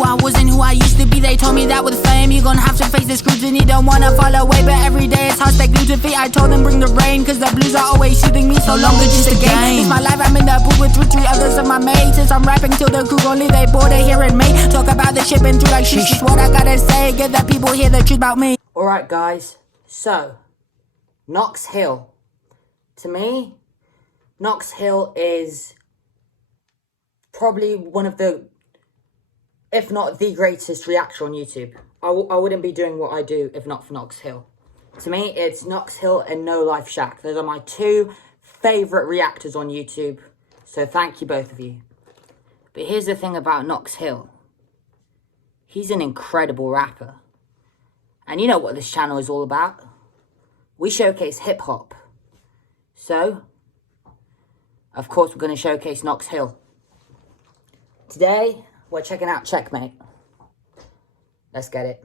knew I wasn't who I used to be. They told me that with fame you gonna have to face the scrutiny. Don't wanna fall away, but every day it's hard to stay glued to feet. I told them bring the rain, cause the blues are always shooting me. So long it's just a game. It's my life, I'm in the booth with three others of my mates. Since I'm rapping till the crew gon' leave, they bored of hearing me talk about the shit been through like shit. Just what I gotta say, get the people hear the truth about me. Alright guys, so Knox Hill. To me, Knox Hill is probably one of the, if not the greatest reactor on YouTube. I wouldn't be doing what I do if not for Knox Hill. To me, it's Knox Hill and No Life Shack. Those are my two favourite reactors on YouTube. So thank you both of you. But here's the thing about Knox Hill. He's an incredible rapper. And you know what this channel is all about. We showcase hip-hop. So, of course, we're going to showcase Knox Hill. Today, we're checking out Checkmate. Let's get it.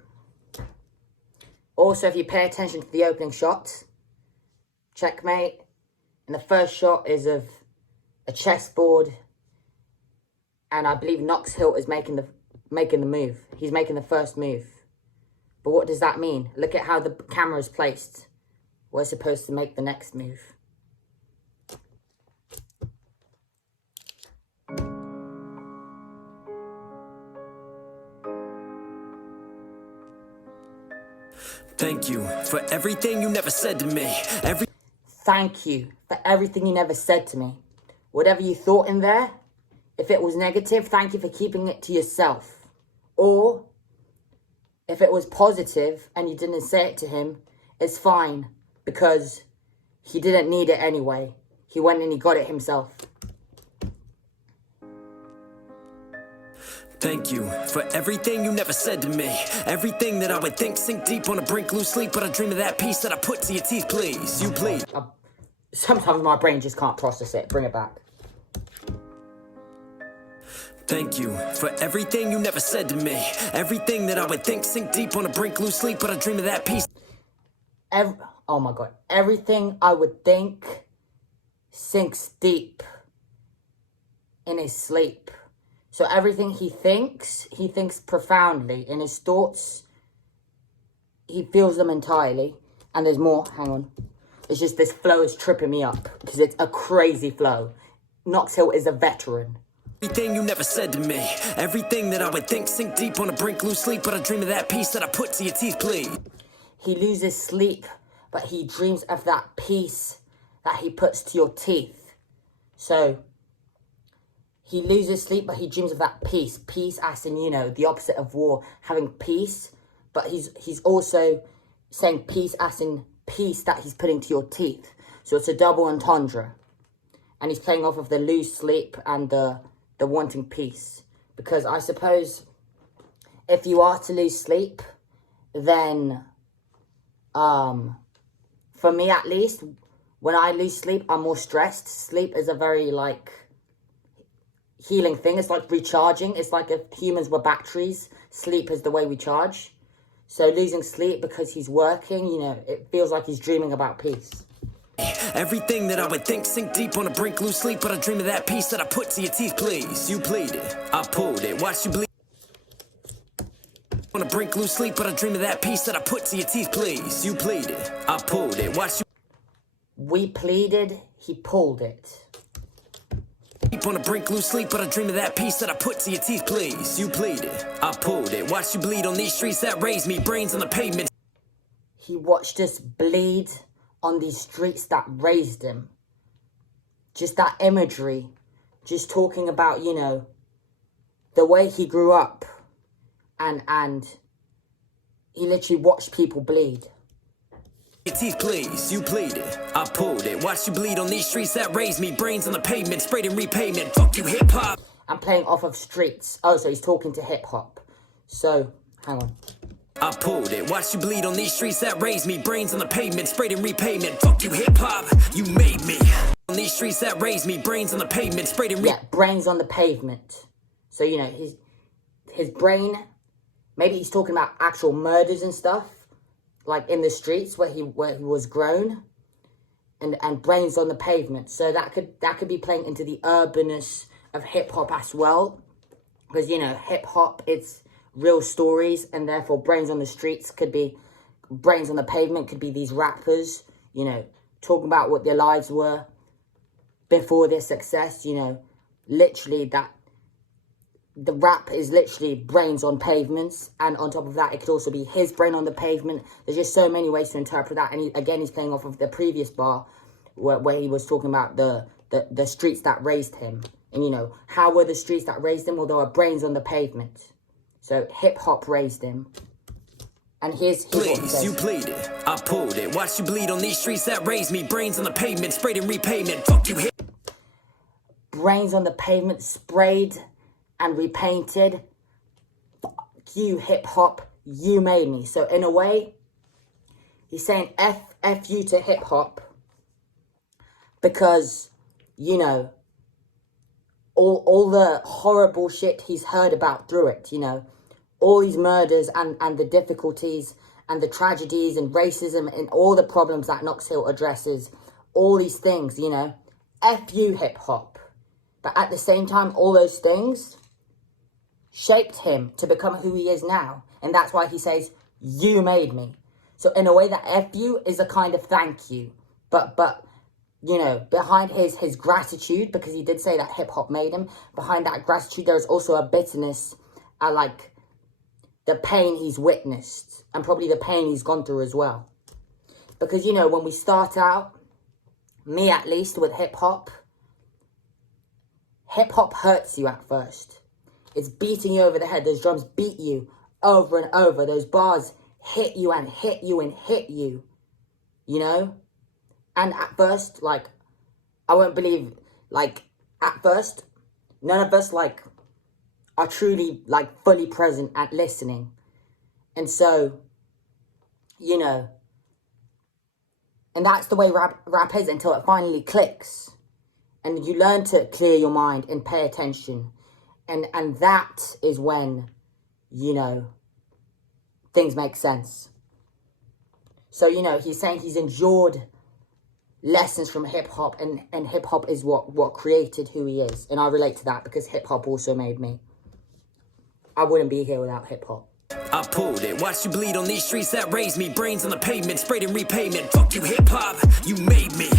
Also, if you pay attention to the opening shots, Checkmate, and the first shot is of a chessboard, and I believe Knox Hill is making the move. He's making the first move. But what does that mean? Look at how the camera is placed. We're supposed to make the next move. Thank you for everything you never said to me. Thank you for everything you never said to me. Whatever you thought in there, if it was negative, thank you for keeping it to yourself. Or, if it was positive and you didn't say it to him, it's fine. Because he didn't need it anyway. He went and he got it himself. Thank you for everything you never said to me. Everything that I would think sink deep on a brink, lose sleep. But I dream of that peace that I put to your teeth, please. You please. Sometimes my brain just can't process it. Bring it back. Thank you for everything you never said to me. Everything that I would think sink deep on a brink, lose sleep. But I dream of that peace. Oh my god. Everything I would think sinks deep in his sleep. So everything he thinks profoundly. In his thoughts, he feels them entirely. And there's more. Hang on. It's just this flow is tripping me up. Because it's a crazy flow. Knox Hill is a veteran. Everything you never said to me. Everything that I would think sink deep on a brink, lose sleep. But I dream of that peace that I put to your teeth, please. He loses sleep, but he dreams of that peace that he puts to your teeth. So, he loses sleep, but he dreams of that peace. Peace as in, you know, the opposite of war, having peace. But he's also saying peace as in peace that he's putting to your teeth. So it's a double entendre. And he's playing off of the lose sleep and the wanting peace. Because I suppose if you are to lose sleep, then for me at least, when I lose sleep, I'm more stressed. Sleep is a very, like, healing thing. It's like recharging. It's like if humans were batteries, sleep is the way we charge. So losing sleep because he's working, you know, it feels like he's dreaming about peace. Everything that I would think sink deep on a brink, lose sleep. But I dream of that peace that I put to your teeth, please. You pleaded, I pulled it, watched you bleed. On a brink, lose sleep, but I dream of that peace that I put to your teeth, please. You pleaded, I pulled it, watched you. We pleaded, he pulled it. On a brink, lose sleep, but I dream of that peace that I put to your teeth, please. You pleaded, I pulled it, watched you bleed on these streets that raised me, brains on the pavement. He watched us bleed on these streets that raised him. Just that imagery, just talking about, you know, the way he grew up. And he literally watched people bleed. Your teeth, please. You pleaded, I pulled it, watched you bleed on these streets that raised me, brains on the pavement, sprayed in repayment. Fuck you, hip hop. I'm playing off of streets. Oh, so he's talking to hip hop. So, hang on. I pulled it, watched you bleed on these streets that raised me, brains on the pavement, sprayed in repayment. Fuck you, hip hop. You made me. On these streets that raised me, brains on the pavement, sprayed in Yeah, brains on the pavement. So, you know, his brain. Maybe he's talking about actual murders and stuff, like in the streets where he was grown, and brains on the pavement. So that could be playing into the urbanness of hip hop as well, because you know hip hop it's real stories, and therefore brains on the streets could be, brains on the pavement could be these rappers, you know, talking about what their lives were before their success, you know, literally that, the rap is literally brains on pavements, and on top of that, it could also be his brain on the pavement. There's just so many ways to interpret that, and he's playing off of the previous bar, where he was talking about the streets that raised him. And, you know, how were the streets that raised him? Well, there were brains on the pavement. So, hip-hop raised him. And here's what he says. You played it, I pulled it. Watched you bleed on these streets that raised me. Brains on the pavement, sprayed in repayment. Fuck you, hip. Brains on the pavement, sprayed and repainted. Fuck you, hip-hop. You made me. So, in a way, he's saying F you to hip-hop. Because, you know, all the horrible shit he's heard about through it, you know. All these murders and the difficulties and the tragedies and racism and all the problems that Knox Hill addresses. All these things, you know. F you, hip-hop. But at the same time, all those things shaped him to become who he is now. And that's why he says, you made me. So in a way, that F you is a kind of thank you. But you know, behind his gratitude, because he did say that hip-hop made him, behind that gratitude, there's also a bitterness, like the pain he's witnessed, and probably the pain he's gone through as well. Because, you know, when we start out, me at least, with hip-hop hurts you at first. It's beating you over the head. Those drums beat you over and over. Those bars hit you and hit you and hit you, you know? And at first, like, I won't believe, like, at first, none of us, like, are truly, like, fully present at listening. And so, you know, and that's the way rap is until it finally clicks. And you learn to clear your mind and pay attention. And that is when, you know, things make sense. So, you know, he's saying he's endured lessons from hip-hop, and hip-hop is what created who he is. And I relate to that because hip-hop also made me. I wouldn't be here without hip-hop. I pulled it, watched you bleed on these streets that raised me. Brains on the pavement, sprayed in repayment. Fuck you, hip-hop, you made me.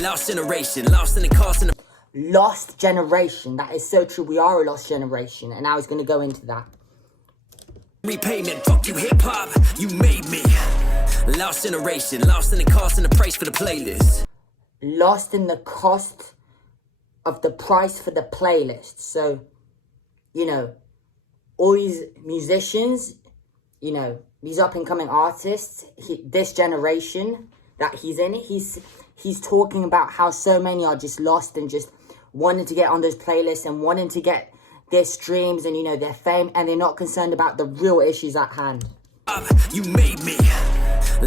Lost generation, lost in the cost. Lost generation, that is so true. We are a lost generation, and I was going to go into that. Repayment, fuck you, hip-hop, you made me. Lost generation, lost in the cost and the price for the playlist. Lost in the cost of the price for the playlist. So, you know, all these musicians, you know, these up-and-coming artists, this generation that he's in, he's talking about how so many are just lost and just wanting to get on those playlists and wanting to get their streams and, you know, their fame, and they're not concerned about the real issues at hand. You made me.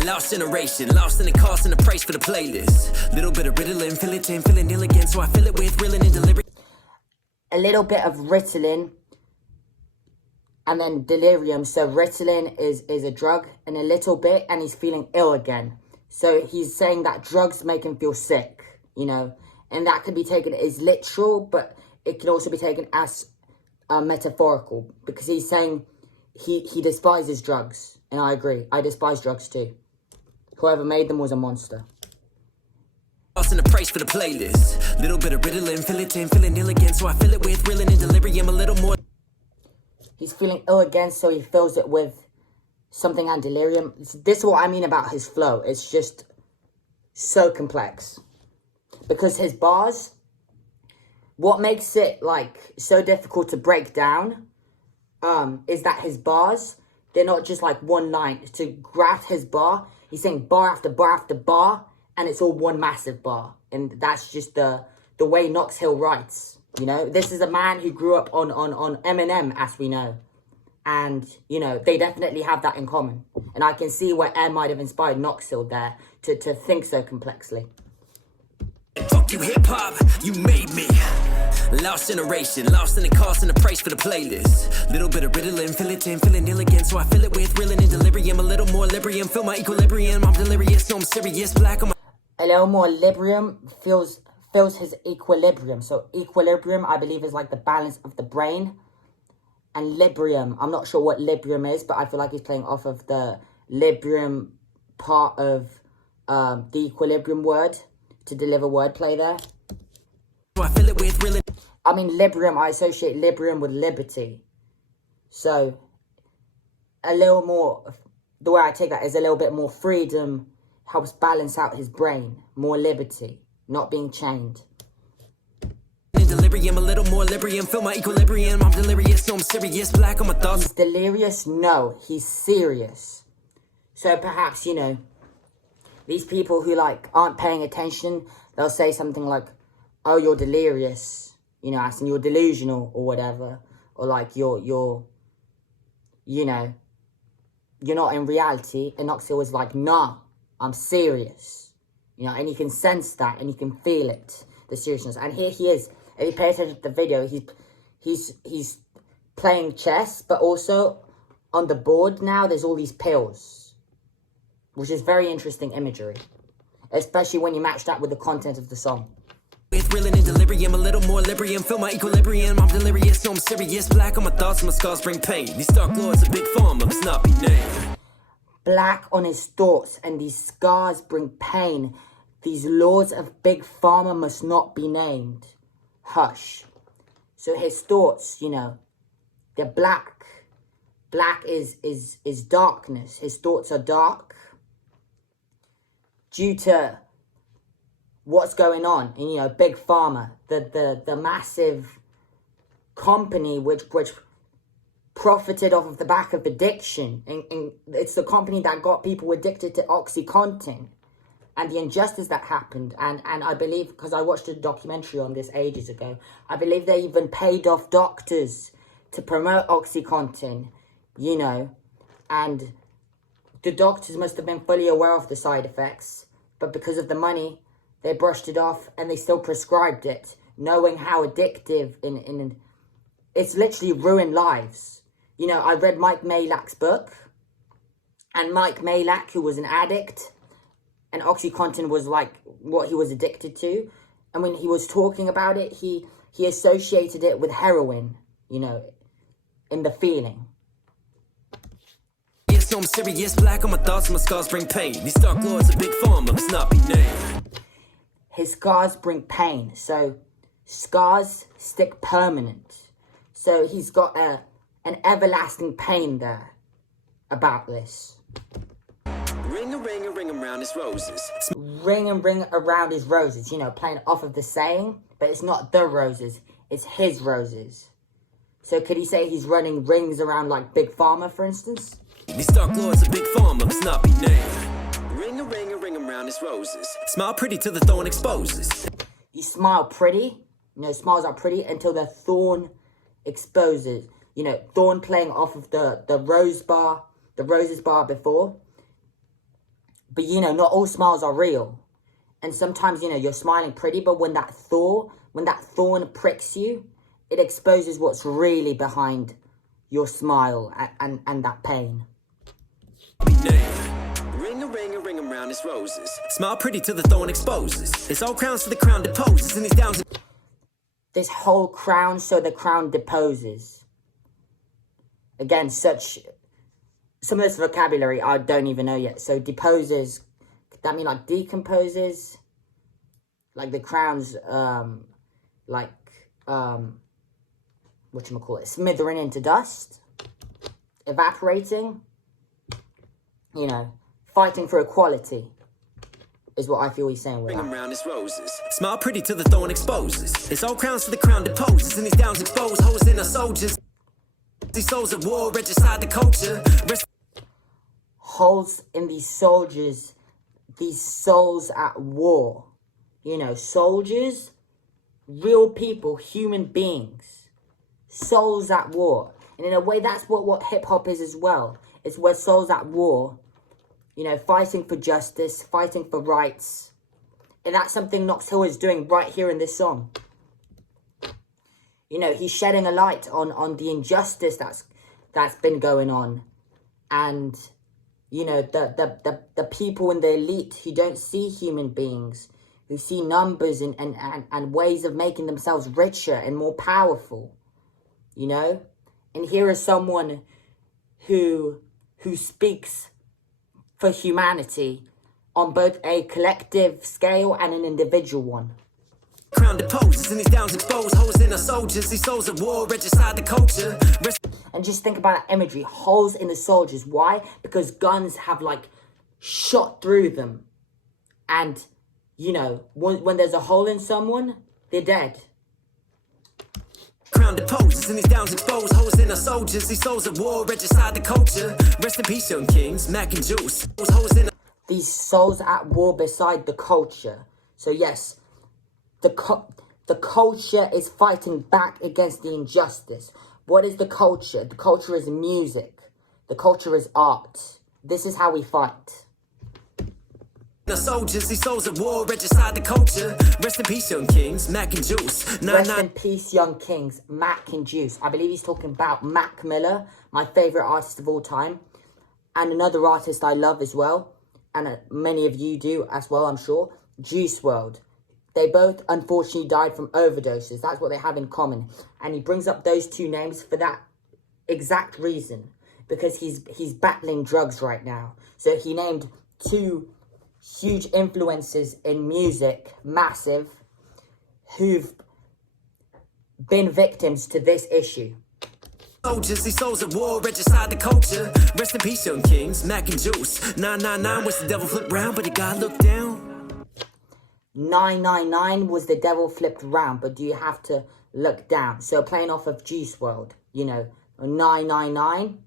Lost generation, lost in the cost and the price for the playlist. Little bit of Ritalin, fill it in, feeling ill again, so I fill it with reeling and delirium. A little bit of Ritalin and then delirium. So Ritalin is a drug, and a little bit, and he's feeling ill again. So he's saying that drugs make him feel sick, you know, and that can be taken as literal, but it can also be taken as metaphorical, because he's saying he despises drugs, and I agree. I despise drugs too. Whoever made them was a monster. In the price for the playlist. Little bit of Ritalin, fill it in, feeling ill again, so I fill it with reeling and delirium a little more. He's feeling ill again, so he fills it with something and delirium. This is what I mean about his flow. It's just so complex. Because his bars, what makes it, like, so difficult to break down, is that his bars, they're not just like one line. To graph his bar, he's saying bar after bar after bar, and it's all one massive bar. And that's just the way Knox Hill writes, you know? This is a man who grew up on Eminem, as we know. And, you know, they definitely have that in common. And I can see where M might have inspired Knox Hill there to think so complexly. Fuck you, hip-hop, you made me. Lost generation, lost in the cost and the price for the playlist. Little bit of Ritalin, fill it in, feeling ill again, so I fill it with reeling and delirium. A little more Librium, feel my equilibrium. I'm delirious, no, I'm serious, black on my... A little more Librium fills his equilibrium. So equilibrium, I believe, is like the balance of the brain. and Librium. I'm not sure what Librium is, but I feel like he's playing off of the Librium part of the equilibrium word to deliver wordplay there. I feel it with real. I mean, Librium, I associate Librium with liberty. So, a little more, the way I take that is a little bit more freedom, helps balance out his brain. More liberty, not being chained. In delirium, a little more Librium. Feel my equilibrium. I'm delirious, so I'm serious. Black on my thoughts. He's delirious? No, he's serious. So perhaps, you know, these people who, like, aren't paying attention, they'll say something like, oh, you're delirious, you know, as in you're delusional or whatever. Or like, you're, you know, you're not in reality. And Knox was like, nah, I'm serious. You know, and you can sense that and you can feel it, the seriousness. And here he is. If you pay attention to the video, he's playing chess, but also on the board now, there's all these pills, which is very interesting imagery, especially when you match that with the content of the song. With reeling in delirium, a little more Librium. Feel my equilibrium. I'm delirious, so I'm serious. Black on my thoughts, my scars bring pain. These dark lords, a big pharma must not be named. Black on his thoughts, and these scars bring pain. These lords of big pharma must not be named. Hush. So his thoughts, you know, they're black. Black is darkness. His thoughts are dark due to what's going on in, you know, big pharma, the massive company which profited off of the back of addiction, and it's the company that got people addicted to OxyContin. And the injustice that happened, and I believe, because I watched a documentary on this ages ago, I believe they even paid off doctors to promote OxyContin, you know, and the doctors must have been fully aware of the side effects, but because of the money, they brushed it off, and they still prescribed it, knowing how addictive, it's literally ruined lives. You know, I read Mike Malak's book, and Mike Malak, who was an addict, and OxyContin was like what he was addicted to. And when he was talking about it, he associated it with heroin, you know, in the feeling. Yes, so I'm serious. Black on my thoughts, my scars bring pain. These dark lords, a big pharma must not be named. His scars bring pain. So scars stick permanent. So he's got an everlasting pain there about this. Ring a ring a ring around his roses. Ring and ring around his roses, you know, playing off of the saying, but it's not the roses, it's his roses. So could he say he's running rings around like Big Pharma, for instance? These dark lords, a big pharma must not be named. Ring a ring around his roses. Smile pretty till the thorn exposes. You smile pretty, you know, smiles are pretty until the thorn exposes. You know, thorn playing off of the roses bar before. But, you know, not all smiles are real. And sometimes, you know, you're smiling pretty, but when that thorn pricks you, it exposes what's really behind your smile and that pain. Ring a ring around his roses. Smile pretty till the thorn exposes. It's all crowns to the crown deposes, and these downs. This whole crown so the crown deposes. Again, some of this vocabulary I don't even know yet. So deposes, could that mean like decomposes? Like the crown's, whatchamacallit, smithering into dust? Evaporating? You know, fighting for equality is what I feel he's saying with Ring that. around his roses. Smile pretty till the thorn exposes. It's all crowns to the crown deposes, and these downs expose holes in our soldiers. These souls at war, regicide the culture. Holes in these soldiers, these souls at war. You know, soldiers, real people, human beings. Souls at war. And in a way, that's what hip-hop is as well. It's where souls at war, you know, fighting for justice, fighting for rights. And that's something Knox Hill is doing right here in this song. You know, he's shedding a light on the injustice that's been going on. And, you know, the people in the elite who don't see human beings, who see numbers and ways of making themselves richer and more powerful, you know? And here is someone who speaks for humanity on both a collective scale and an individual one. Crown deposes and these downs exposed. Holes in the soldiers, these souls at war, regicide the culture. And just think about that imagery. Holes in the soldiers. Why? Because guns have like shot through them. And, you know, when there's a hole in someone, they're dead. Crown deposes and these downs exposed. Holes in the soldiers, these souls at war, regicide the culture. Rest in peace, young kings, Mac and Juice. Holes in These souls at war beside the culture. So yes, the culture is fighting back against the injustice. What is the culture? The culture is music. The culture is art. This is how we fight. the soldiers, these souls at war, regicide the culture. Rest in peace, young kings, Mac and Juice. Rest in peace, young kings, Mac and Juice. I believe he's talking about Mac Miller, my favourite artist of all time. And another artist I love as well, and many of you do as well, I'm sure, Juice WRLD. They both unfortunately died from overdoses. That's what they have in common. And he brings up those two names for that exact reason. Because he's battling drugs right now. So he named two huge influences in music, massive, who've been victims to this issue. Soldiers, these souls at war, regicide the culture. Rest in peace, young kings, Mac and Juice. 999 was the devil flipped round, but he got looked down. 999 was the devil flipped round, but do you have to look down? So playing off of Juice WRLD, you know, 999,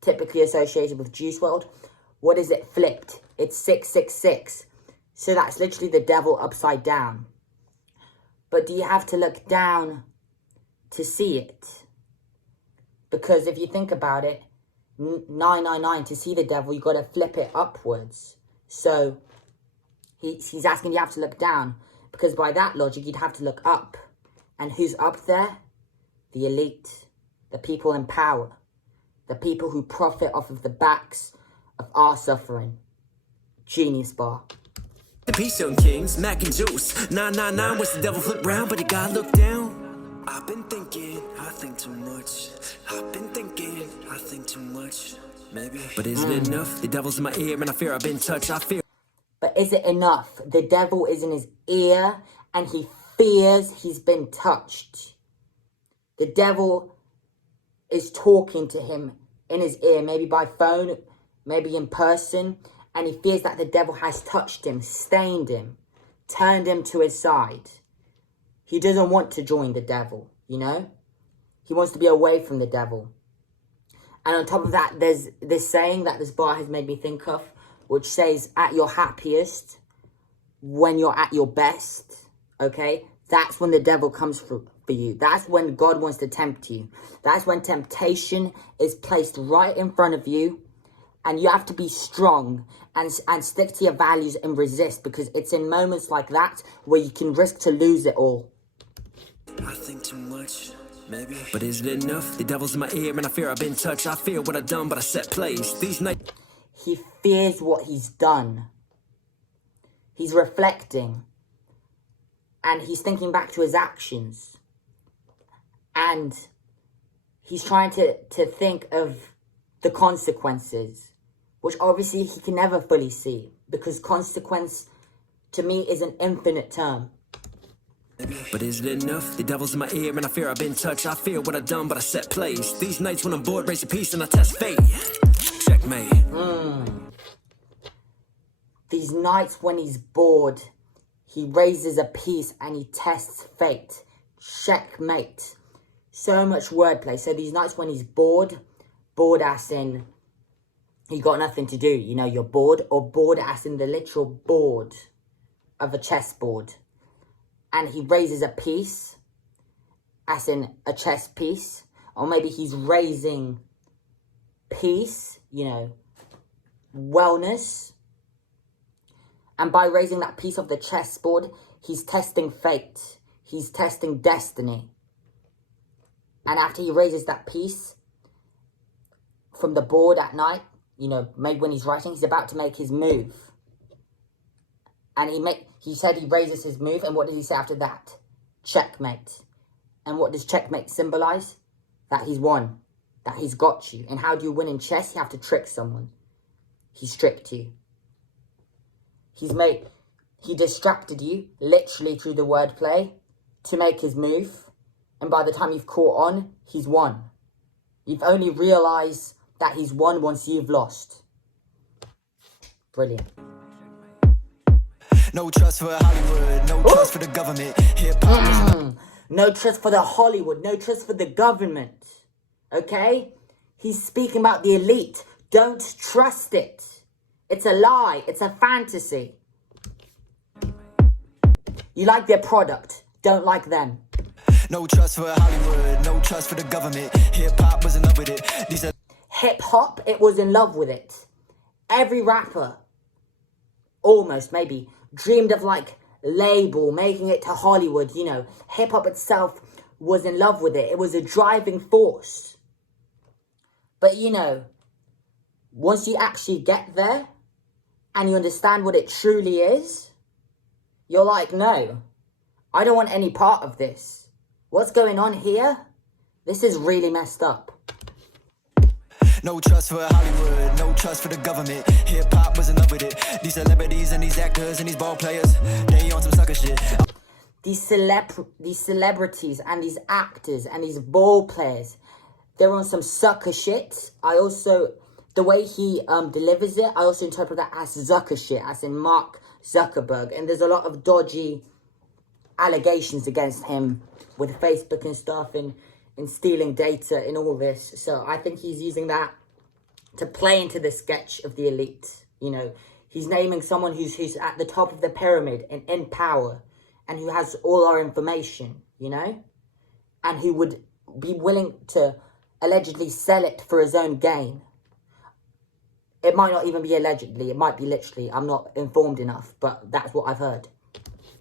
typically associated with Juice WRLD. What is it flipped? It's 666. So that's literally the devil upside down. But do you have to look down to see it? Because if you think about it, 999, to see the devil, you got to flip it upwards. So he's asking you have to look down. Because by that logic, you'd have to look up. And who's up there? The elite. The people in power. The people who profit off of the backs of our suffering. Genius bar. Peace, young kings, Mac and Juice. 999 was the devil flipped round, but he got looked down. I've been thinking, I think too much. I've been thinking, I think too much. Maybe. But is it enough? The devil's in my ear and I fear I've been touched. I fear. But is it enough? The devil is in his ear and he fears he's been touched. The devil is talking to him in his ear, maybe by phone, maybe in person, and he fears that the devil has touched him, stained him, turned him to his side. He doesn't want to join the devil, you know? He wants to be away from the devil. And on top of that, there's this saying that this bar has made me think of, which says, at your happiest, when you're at your best, okay? That's when the devil comes for you. That's when God wants to tempt you. That's when temptation is placed right in front of you. And you have to be strong and stick to your values and resist. Because it's in moments like that where you can risk to lose it all. I think too much, maybe. But is it enough? The devil's in my ear and I fear I've been touched. I fear what I've done, but I set place. These nights. He fears what he's done. He's reflecting. And he's thinking back to his actions. And he's trying to think of the consequences, which obviously he can never fully see, because consequence to me is an infinite term. But is it enough? The devil's in my ear and I fear I've been touched. I fear what I've done, but I set place. These nights when I'm bored, raise a piece and I test fate. Checkmate. These nights when he's bored, he raises a piece and he tests fate. Checkmate. So much wordplay. So these nights when he's bored as in you got nothing to do, you know, you're bored, or bored as in the literal board of a chessboard. And he raises a piece, as in a chess piece, or maybe he's raising peace, you know, wellness. And by raising that piece of the chessboard, he's testing fate. He's testing destiny. And after he raises that piece from the board at night, you know, maybe when he's writing, he's about to make his move. And he said he raises his move, and what does he say after that? Checkmate. And what does checkmate symbolize? That he's won. that he's got you. And how do you win in chess? You have to trick someone. He's tricked you. He distracted you, literally through the wordplay, to make his move. And by the time you've caught on, he's won. You've only realised that he's won once you've lost. Brilliant. No trust for Hollywood, no trust for the government. Hip-hop. No trust for the Hollywood, no trust for the government. Okay? He's speaking about the elite. Don't trust it. It's a lie. It's a fantasy. You like their product. Don't like them. No trust for Hollywood, no trust for the government. Hip-hop was in love with it. Hip-hop, it was in love with it. Every rapper, almost maybe, dreamed of like label, making it to Hollywood, you know. Hip-hop itself was in love with it. It was a driving force. But you know, once you actually get there and you understand what it truly is, you're like, no, I don't want any part of this. What's going on here? This is really messed up. No trust for Hollywood, no trust for the government. Hip-hop was in love with it. These celebrities and these actors and these ball players, they on some sucker shit. These celebrities and these actors and these ball players, they're on some sucker shit. The way he delivers it, I also interpret that as Zucker shit, as in Mark Zuckerberg. And there's a lot of dodgy allegations against him with Facebook and stuff and stealing data and all this. So I think he's using that to play into the sketch of the elite. You know, he's naming someone who's at the top of the pyramid and in power and who has all our information, you know, and who would be willing to allegedly sell it for his own gain. It might not even be allegedly, it might be literally. I'm not informed enough, but that's what I've heard.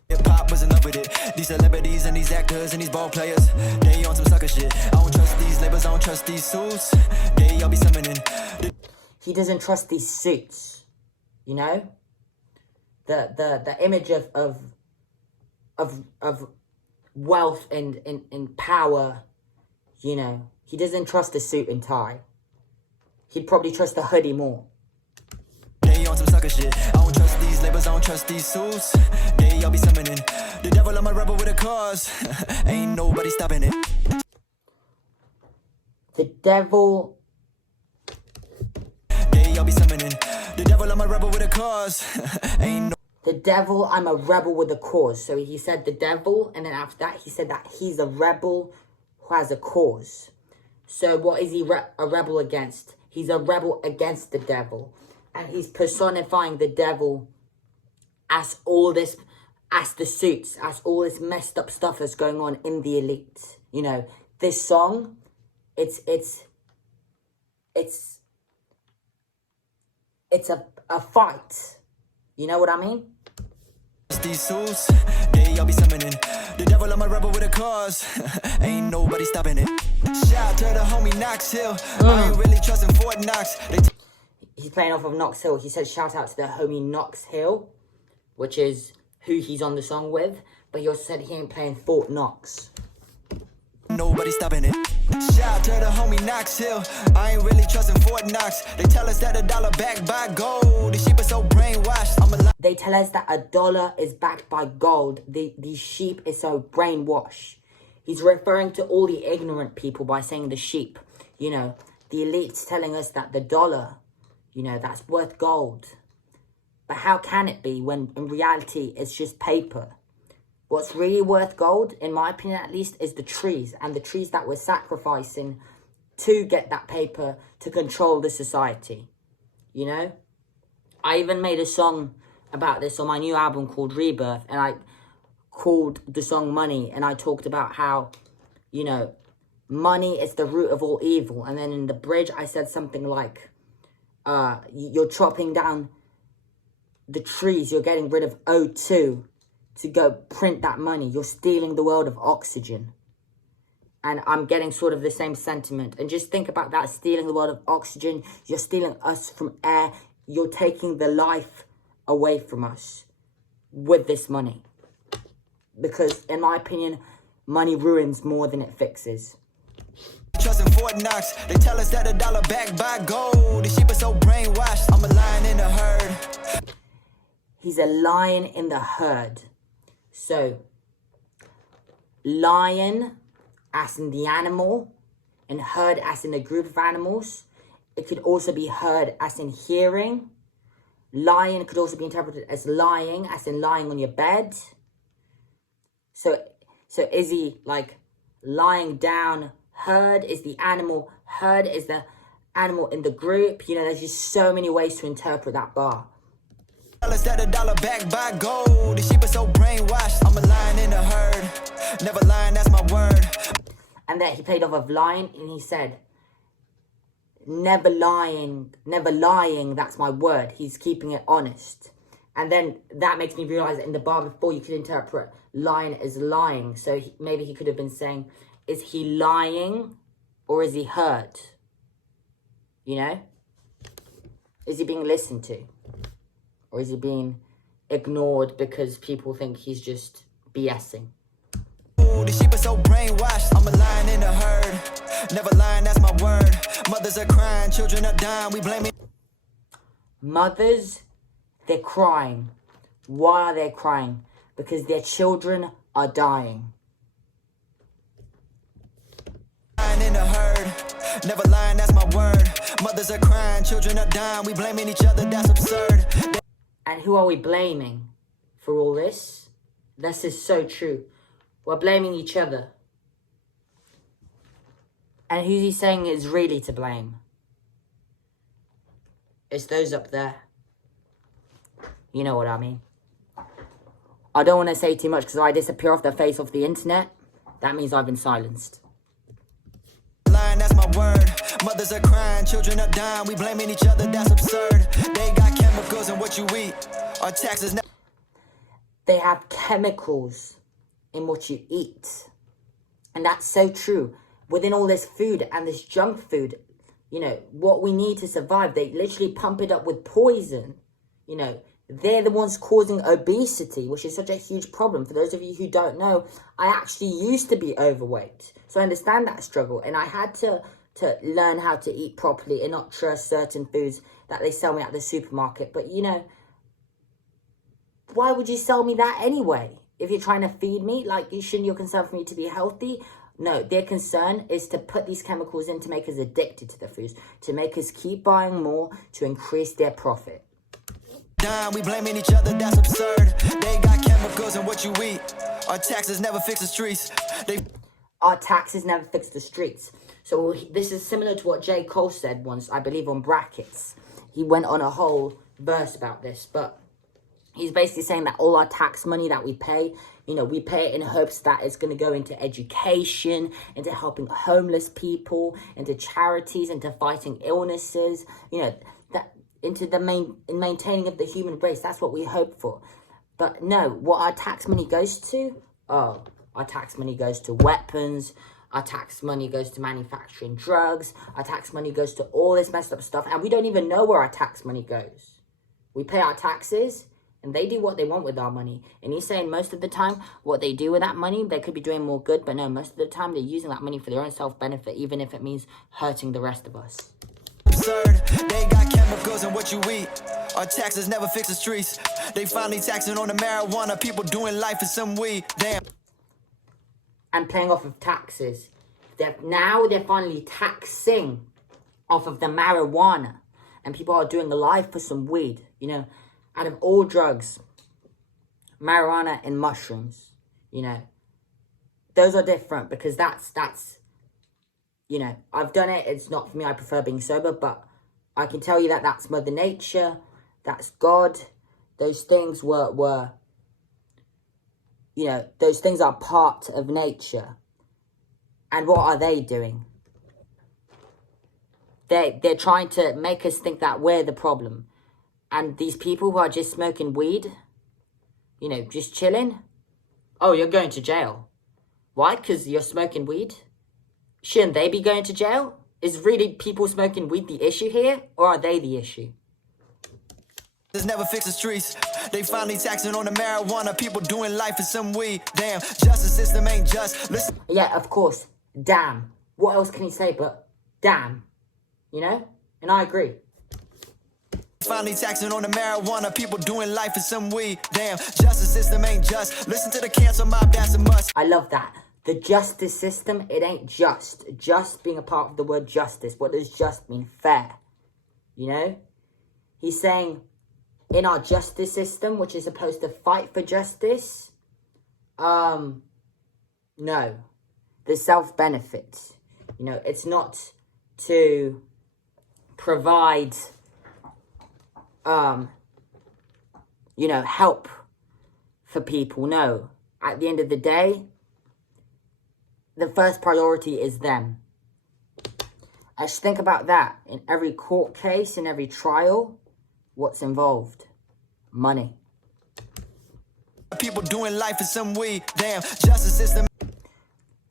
Hip-hop was in love with it. These celebrities and these actors and these ball players, they on some sucker shit. I don't trust these labels, I don't trust these suits. They all be summoning. He doesn't trust these suits, you know? The image of wealth and power, you know. He doesn't trust the suit and tie. He'd probably trust the hoodie more. They on some sucker shit. I don't trust these labels, I don't trust these suits. They all be summoning. The devil, I'm a rebel with a cause. Ain't nobody stopping it. The devil. They all be summoning. The devil, I'm a rebel with a cause. Ain't no. The devil, I'm a rebel with a cause. So he said the devil, and then after that he said that he's a rebel who has a cause. So what is he a rebel against? He's a rebel against the devil. And he's personifying the devil as all this, as the suits, as all this messed up stuff that's going on in the elite. You know, this song, it's a fight. You know what I mean? These suits, they all be summoning. The devil, I'm a rebel with a cause. Ain't nobody stopping it. Shout out to the homie Knox Hill. I ain't really trusting Fort Knox. He's playing off of Knox Hill. He said shout out to the homie Knox Hill, which is who he's on the song with. But he also said he ain't playing Fort Knox. Nobody stopping it. Shout out to the homie Knox Hill. I ain't really trusting Fort Knox. They tell us that the dollar backed by gold. These sheep are so brainwashed. They tell us that a dollar is backed by gold. These sheep is so brainwashed. He's referring to all the ignorant people by saying the sheep. You know, the elite's telling us that the dollar, you know, that's worth gold. But how can it be when in reality it's just paper? What's really worth gold, in my opinion at least, is the trees. And the trees that we're sacrificing to get that paper to control the society. You know? I even made a song about this on my new album called Rebirth. And I called the song Money. And I talked about how, you know, money is the root of all evil. And then in the bridge I said something like, you're chopping down the trees. You're getting rid of O2. To go print that money. You're stealing the world of oxygen. And I'm getting sort of the same sentiment. And just think about that, stealing the world of oxygen. You're stealing us from air. You're taking the life away from us with this money. Because, in my opinion, money ruins more than it fixes. Trusting Fort Knox, they tell us that the dollar backed by gold. The sheep are so brainwashed. I'm a lion in the herd. He's a lion in the herd. So, lion as in the animal, and herd as in a group of animals. It could also be herd as in hearing. Lion could also be interpreted as lying, as in lying on your bed. So is he like lying down? Herd is the animal. Herd is the animal in the group. You know, there's just so many ways to interpret that bar. Tell us that the dollar backed by gold. The sheep are so brainwashed. I'm a lion in the herd. Never lying, that's my word. And then he played off of lying, and he said, never lying, that's my word. He's keeping it honest. And then that makes me realize that in the bar before, you could interpret lying as lying. So maybe he could have been saying, is he lying or is he hurt? You know? Is he being listened to? Or is he being ignored because people think he's just BSing? The sheep are so brainwashed. I'm a lion in the herd. Never lying, that's my word. Mothers are crying, children are dying. We blame it. Mothers, they're crying. Why are they crying? Because their children are dying. Lion in the herd. Never lying, that's my word. Mothers are crying, children are dying. We blaming each other, that's absurd. And who are we blaming for all this? This is so true. We're blaming each other. And who's he saying is really to blame? It's those up there. You know what I mean. I don't want to say too much because if I disappear off the face of the internet, that means I've been silenced. Lying, that's my word. Mothers are crying, children are dying. We blaming each other, that's absurd. They got chemicals in what you eat. Our taxes never. They have chemicals in what you eat. And that's so true. Within all this food and this junk food, you know, what we need to survive, they literally pump it up with poison. You know, they're the ones causing obesity, which is such a huge problem. For those of you who don't know, I actually used to be overweight. So I understand that struggle. And I had to learn how to eat properly and not trust certain foods that they sell me at the supermarket. But, you know, why would you sell me that anyway? If you're trying to feed me, like, shouldn't your concern for me to be healthy? No, their concern is to put these chemicals in to make us addicted to the foods, to make us keep buying more, to increase their profit. We blaming each other, that's absurd. They got chemicals in what you eat. Our taxes never fix the streets. Our taxes never fix the streets. So this is similar to what J. Cole said once, I believe, on Brackets. He went on a whole verse about this, but he's basically saying that all our tax money that we pay, you know, we pay it in hopes that it's going to go into education, into helping homeless people, into charities, into fighting illnesses, you know, that into the maintaining of the human race. That's what we hope for. But no, what our tax money goes to? Oh, our tax money goes to weapons. Our tax money goes to manufacturing drugs. Our tax money goes to all this messed up stuff. And we don't even know where our tax money goes. We pay our taxes, and they do what they want with our money. And he's saying most of the time, what they do with that money, they could be doing more good. But no, most of the time, they're using that money for their own self-benefit, even if it means hurting the rest of us. Absurd. They got chemicals in what you eat. Our taxes never fix the streets. They finally taxing on the marijuana. People doing life for some weed. Damn. And playing off of taxes. Now they're finally taxing off of the marijuana. And people are doing life for some weed. You know, out of all drugs, marijuana and mushrooms, you know, those are different because that's, you know, I've done it. It's not for me. I prefer being sober, but I can tell you that that's Mother Nature. That's God. Those things were, you know, those things are part of nature. And what are they doing? They're trying to make us think that we're the problem. And these people who are just smoking weed, you know, just chilling, oh, you're going to jail. Why? Because you're smoking weed? Shouldn't they be going to jail? Is really people smoking weed the issue here? Or are they the issue? This never fix the streets. They finally taxing on the marijuana. People doing life for some weed. Damn, justice system ain't just. Listen. Yeah, of course. Damn. what else can he say but damn, you know? And I agree. Finally taxing on the marijuana, people doing life for some weed. Damn, justice system ain't just. Listen to the cancel mob, that's a must. I love that. The justice system, it ain't just. Just being a part of the word justice. What does just mean? Fair. You know? He's saying, in our justice system, which is supposed to fight for justice, no. The self-benefit. You know, it's not to provide, you know, help for people. No. At the end of the day, the first priority is them. I just think about that. In every court case, in every trial, what's involved? Money. People doing life for some weed. Damn, justice system.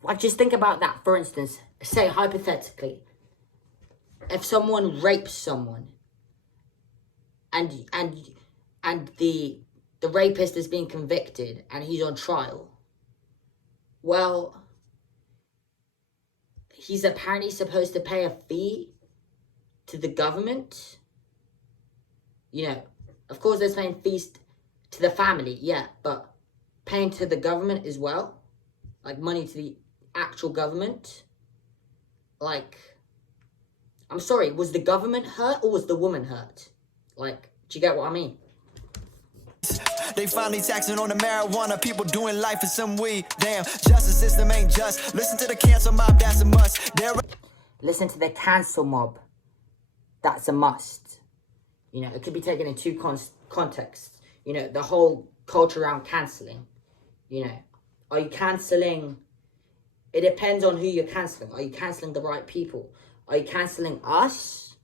Like, just think about that. For instance, say hypothetically, if someone rapes someone, and the rapist is being convicted and he's on trial, well, he's apparently supposed to pay a fee to the government. You know, of course there's paying fees to the family, yeah, but paying to the government as well. Like, money to the actual government. Like, I'm sorry, was the government hurt or was the woman hurt? Like, do you get what I mean? They finally taxing on the marijuana, people doing life for some weed. Damn, justice system ain't just. Listen to the cancel mob, that's a must. Listen to the cancel mob. That's a must. You know, it could be taken in two contexts. You know, the whole culture around cancelling. You know, are you cancelling? It depends on who you're cancelling. Are you cancelling the right people? Are you cancelling us?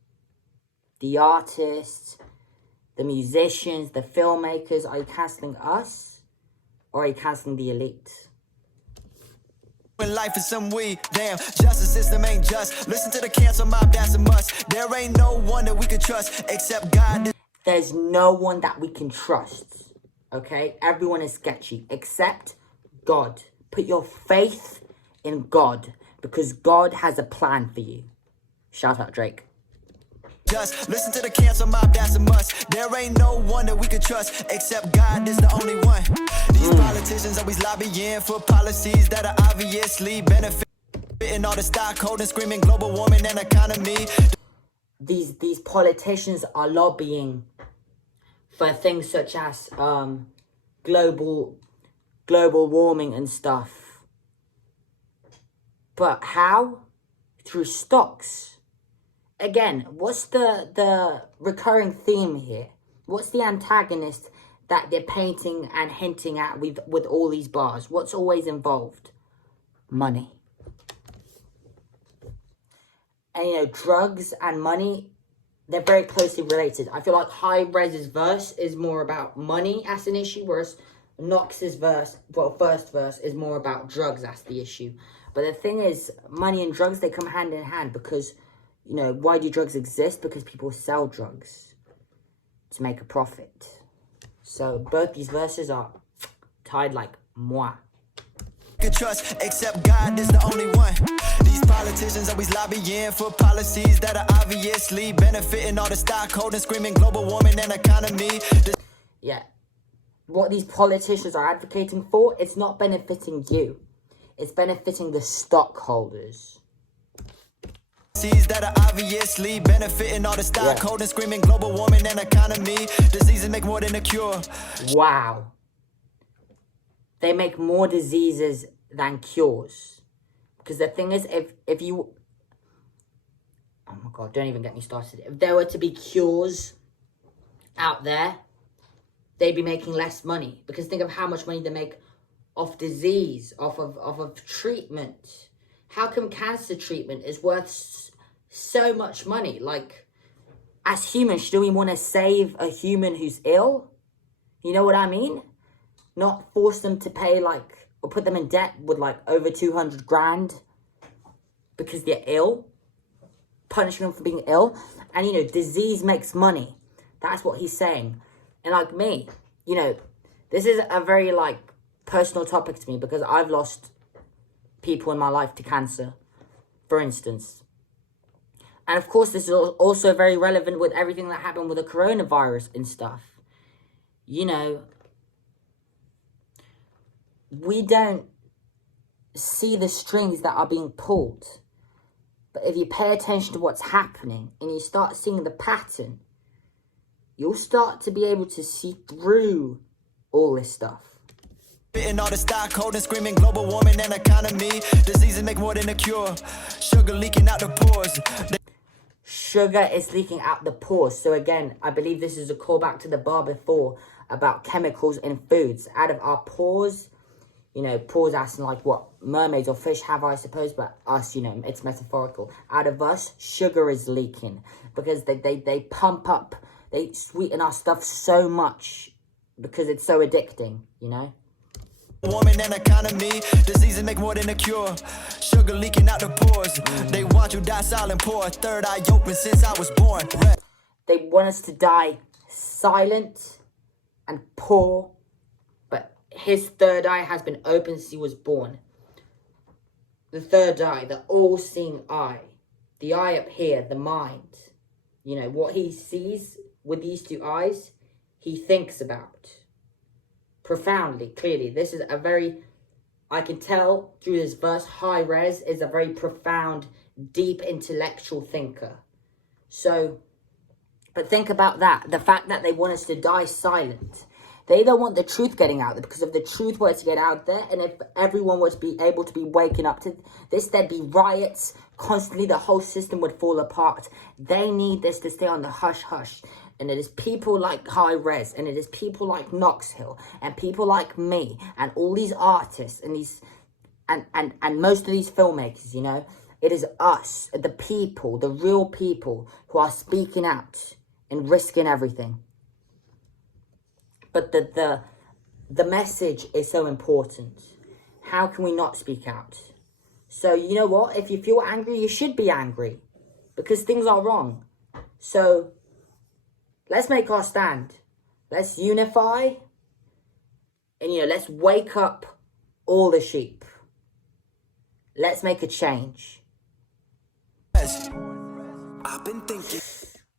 The artists, the musicians, the filmmakers? Are you cancelling us? Or are you cancelling the elite? Life is some weed. Damn, justice system ain't just. Listen to the cancel mob, that's a must. There ain't no one that we can trust except God. There's no one that we can trust. Okay? Everyone is sketchy except God. Put your faith in God, because God has a plan for you. Shout out Drake. Just listen to the cancel mob, that's a must. There ain't no one that we can trust except God is the only one. These politicians always lobbying for policies that are obviously benefiting all the stockholders, screaming global warming and economy. These politicians are lobbying for things such as global warming and stuff. But how? Through stocks. Again, what's the recurring theme here? What's the antagonist that they're painting and hinting at with all these bars? What's always involved? Money. And, you know, drugs and money, they're very closely related. I feel like Hi-Rez's verse is more about money as an issue, whereas Knox's verse, well, first verse, is more about drugs as the issue. But the thing is, money and drugs, they come hand in hand because, you know, why do drugs exist? Because people sell drugs to make a profit. So both these verses are tied like moi. Trust except God is the only one. These politicians always lobbying for policies that are obviously benefiting all the stockholders, screaming global warming and economy. Yeah. What these politicians are advocating for, it's not benefiting you. It's benefiting the stockholders. That are obviously benefiting all the stockholders, screaming global warming and economy. Diseases make more than a cure. Wow. They make more diseases than cures. Because the thing is, if you... Oh my God, don't even get me started. If there were to be cures out there, they'd be making less money. Because think of how much money they make off disease, off of treatment. How come cancer treatment is worth so much money? Like, as humans, do we want to save a human who's ill? You know what I mean? Not force them to pay, like, or put them in debt with, like, over 200 grand because they're ill. Punishing them for being ill. And, you know, disease makes money. That's what he's saying. And, like me, you know, this is a very, like, personal topic to me because I've lost people in my life to cancer. for instance. And of course, this is also very relevant with everything that happened with the coronavirus and stuff. You know, we don't see the strings that are being pulled. But if you pay attention to what's happening and you start seeing the pattern, you'll start to be able to see through all this stuff. Spitting all the stock, holding, screaming global warming and economy. Diseases make more than a cure. Sugar leaking out the pores. Sugar is leaking out the pores. So again, I believe this is a callback to the bar before about chemicals in foods. Out of our pores, you know, pores as in like what mermaids or fish have, I suppose, but us, you know, it's metaphorical. Out of us, sugar is leaking because they pump up, they sweeten our stuff so much because it's so addicting, you know. Warming and economy, diseases make more than a cure. Sugar leaking out the pores. They want you die silent, poor. Third eye open since I was born. They want us to die silent and poor, but his third eye has been open since he was born. The third eye, the all-seeing eye, the eye up here, the mind. You know, what he sees with these two eyes, he thinks about. Profoundly, clearly. This is a very, I can tell through this verse, Hi-Rez is a very profound, deep intellectual thinker. So, but think about that. The fact that they want us to die silent. They don't want the truth getting out there, because if the truth were to get out there, and if everyone were to be able to be waking up to this, there'd be riots constantly. The whole system would fall apart. They need this to stay on the hush-hush. And it is people like Hi-Rez, and it is people like Knox and people like me, and all these artists, and these, and most of these filmmakers, you know. It is us, the people, the real people, who are speaking out and risking everything. But the message is so important. How can we not speak out? So, you know what? If you feel angry, you should be angry. Because things are wrong. So, let's make our stand. Let's unify. And, you know, let's wake up all the sheep. Let's make a change. I've been thinking.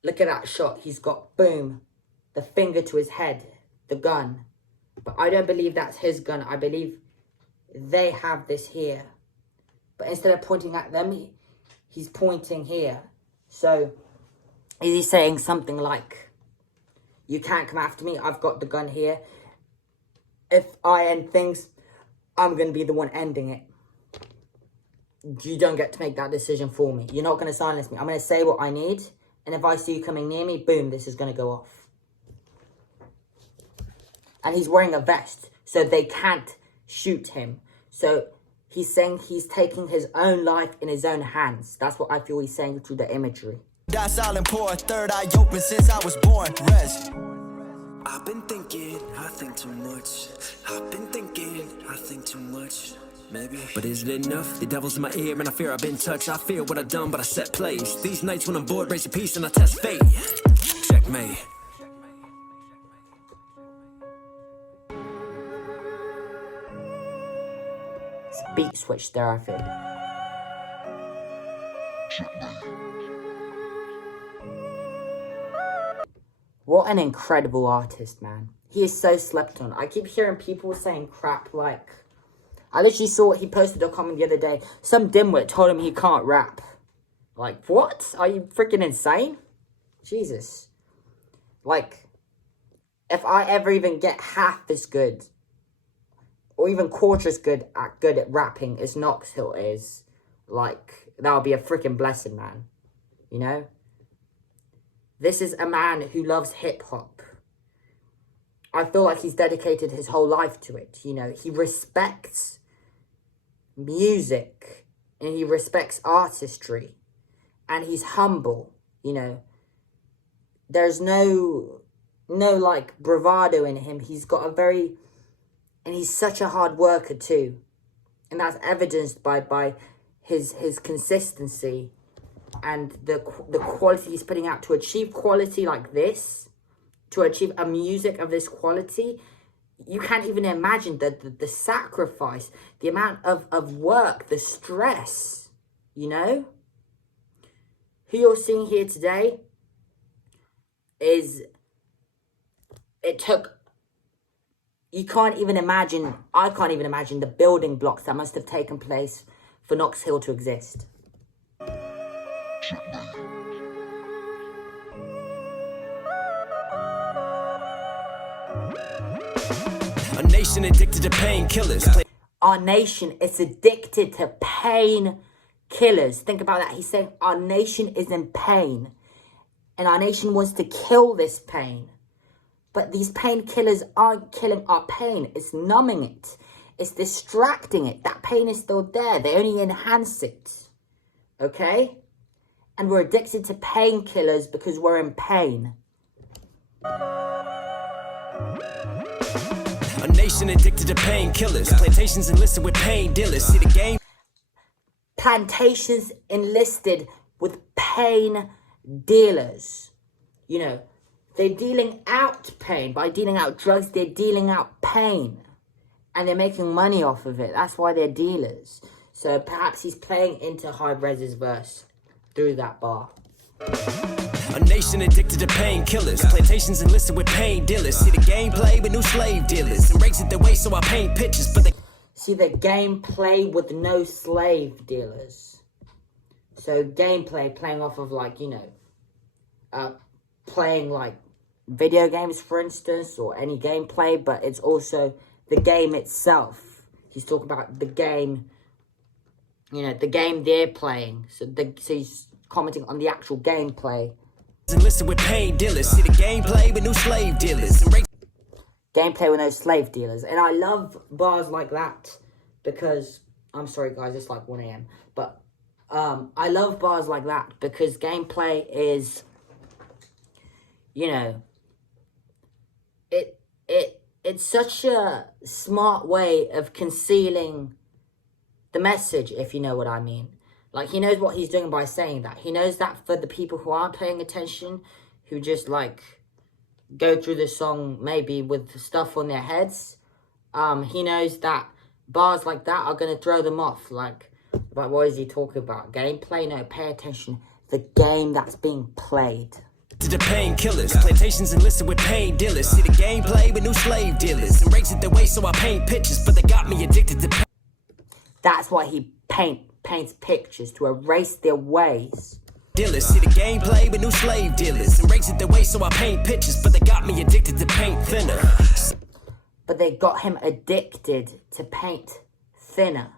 Look at that shot. He's got, boom, the finger to his head. The gun. But I don't believe that's his gun. I believe they have this here. But instead of pointing at them, he's pointing here. So, is he saying something like, you can't come after me, I've got the gun here. If I end things, I'm going to be the one ending it. You don't get to make that decision for me. You're not going to silence me. I'm going to say what I need. And if I see you coming near me, boom, this is going to go off. And he's wearing a vest, so they can't shoot him. So he's saying he's taking his own life in his own hands. That's what I feel he's saying through the imagery. Die silent, poor. Third eye open since I was born. Rest. I've been thinking, I think too much. I've been thinking, I think too much. Maybe. But is it enough? The devil's in my ear and I fear I've been touched. I fear what I've done, but I set plays. These nights when I'm bored, race a peace and I test fate. Checkmate. Beat switch there, I feel. What an incredible artist, man. He is so slept on. I keep hearing people saying crap like... I literally saw he posted a comment the other day. Some dimwit told him he can't rap. Like, what? Are you freaking insane? Jesus. Like, if I ever even get half as good... or even quarter as good at rapping as Knox is, like, that would be a freaking blessing, man. You know? This is a man who loves hip-hop. I feel like he's dedicated his whole life to it, you know? He respects music, and he respects artistry, and he's humble, you know? There's no like, bravado in him. He's got a very... and he's such a hard worker too. And that's evidenced by his consistency and the quality he's putting out. To achieve quality like this, to achieve a music of this quality, you can't even imagine the sacrifice, the amount of work, the stress you know? Who you're seeing here today is, it took, you can't even imagine, I can't even imagine the building blocks that must have taken place for Knox Hill to exist. A nation addicted to painkillers. Our nation is addicted to painkillers. Think about that. He's saying our nation is in pain. And our nation wants to kill this pain. But these painkillers aren't killing our pain. It's numbing it. It's distracting it. That pain is still there. They only enhance it. Okay? And we're addicted to painkillers because we're in pain. A nation addicted to painkillers. Plantations enlisted with pain dealers. See the game? Plantations enlisted with pain dealers. You know, they're dealing out pain. By dealing out drugs, they're dealing out pain. And they're making money off of it. That's why they're dealers. So perhaps he's playing into Hi-Rez's verse through that bar. A nation addicted to painkillers. Plantations enlisted with pain dealers. See the gameplay with new slave dealers. Embrace it their way, so I paint pictures, but they see the gameplay with no slave dealers. So gameplay, playing off of like, you know, playing like video games, for instance, or any gameplay, but it's also the game itself. He's talking about the game, you know, the game they're playing. So he's commenting on the actual gameplay. Enlisted with pain dealers. See the gameplay with new slave dealers. Gameplay with no slave dealers. And I love bars like that because, I'm sorry guys, it's like 1 a.m. But I love bars like that because gameplay is, you know, it's such a smart way of concealing the message, if you know what I mean. Like, he knows what he's doing by saying that. He knows that for the people who aren't paying attention, who just, like, go through the song maybe with stuff on their heads, he knows that bars like that are going to throw them off. Like, what is he talking about? Gameplay? No, pay attention. The game that's being played. To the painkillers, plantations enlisted with pain dealers. See the gameplay with new slave dealers. Embrace it their way, so I paint pictures, but they got me addicted to pain. That's why he paints pictures, to erase their ways. Dealers, see the gameplay with new slave dealers. Embrace it their way, so I paint pictures, but they got me addicted to paint thinner. But they got him addicted to paint thinner.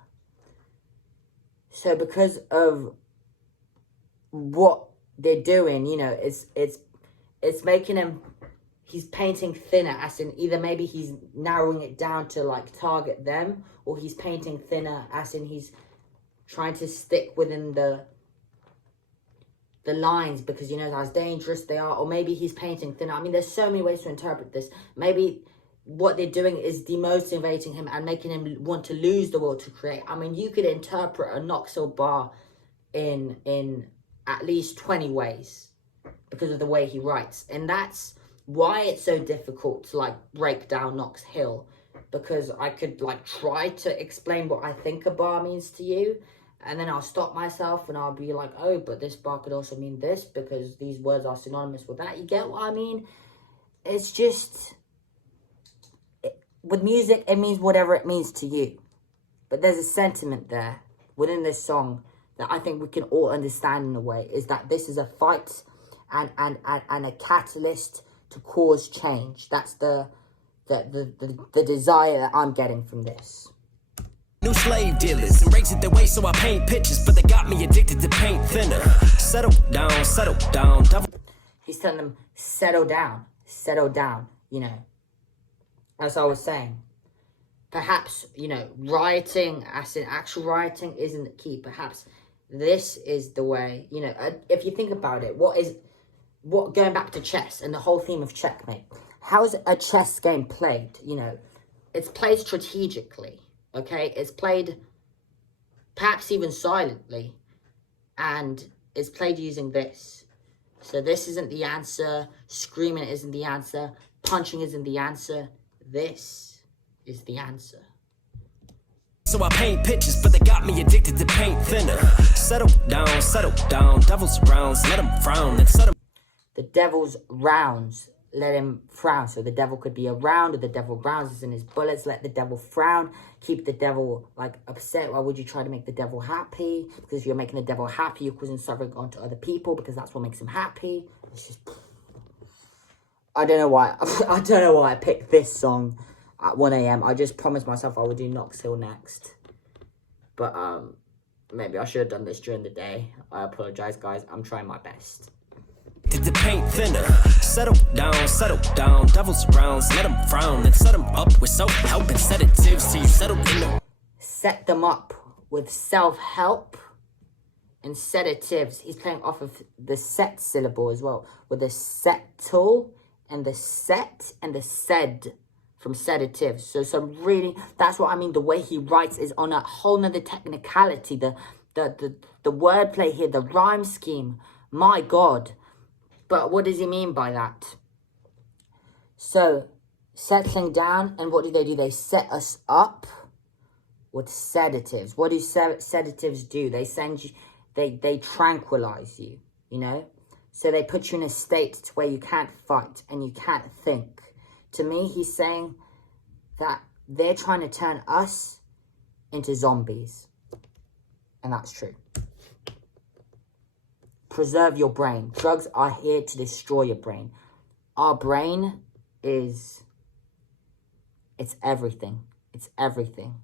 So because of what they're doing, you know, it's making him, he's painting thinner, as in either maybe he's narrowing it down to like target them, or he's painting thinner as in he's trying to stick within the lines because he knows how dangerous they are, or maybe he's painting thinner. I mean, there's so many ways to interpret this. Maybe what they're doing is demotivating him and making him want to lose the will to create. I mean, you could interpret a Knox Hill bar in at least 20 ways because of the way he writes. And that's why it's so difficult to, like, break down Knox Hill, because I could, like, try to explain what I think a bar means to you, and then I'll stop myself and I'll be like, oh, but this bar could also mean this because these words are synonymous with that. You get what I mean? It's just, with music, it means whatever it means to you. But there's a sentiment there within this song that I think we can all understand in a way, is that this is a fight and a catalyst to cause change. That's the desire that I'm getting from this. New slave dealers, embrace it their way, so I paint pictures, but they got me addicted to paint thinner. Settle down. He's telling them, settle down, you know. As I was saying, perhaps, you know, rioting, as in actual rioting, isn't the key. Perhaps this is the way, you know, if you think about it, going back to chess and the whole theme of Checkmate, how is a chess game played? You know, it's played strategically, okay? It's played perhaps even silently, and it's played using this. So this isn't the answer, screaming isn't the answer, punching isn't the answer, this is the answer. So I paint pictures, but they got me addicted to paint thinner. Settle down, devil's rounds, let him frown, and set him. The devil's rounds, let him frown. So the devil could be around, or the devil rounds is in his bullets. Let the devil frown. Keep the devil, like, upset. Why would you try to make the devil happy? Because if you're making the devil happy, you're causing suffering onto other people, because that's what makes him happy. It's just... I don't know why. I don't know why I picked this song at 1 a.m. I just promised myself I would do Knox Hill next. But, maybe I should have done this during the day. I apologize, guys. I'm trying my best. Did the paint thinner? Settle down, devil's rounds, let him frown, and set him up with self-help and sedatives till you settle in the... Set them up with self-help and sedatives. He's playing off of the set syllable as well, with the settle and the set and the sed from sedatives. So some really, that's what I mean. The way he writes is on a whole nother technicality. The wordplay here, the rhyme scheme, my God. But what does he mean by that? So, settling down, and what do? They set us up with sedatives. What do sedatives do? They send you, they tranquilize you, you know? So they put you in a state to where you can't fight and you can't think. To me, he's saying that they're trying to turn us into zombies. And that's true. Preserve your brain. Drugs are here to destroy your brain. Our brain is... it's everything. It's everything.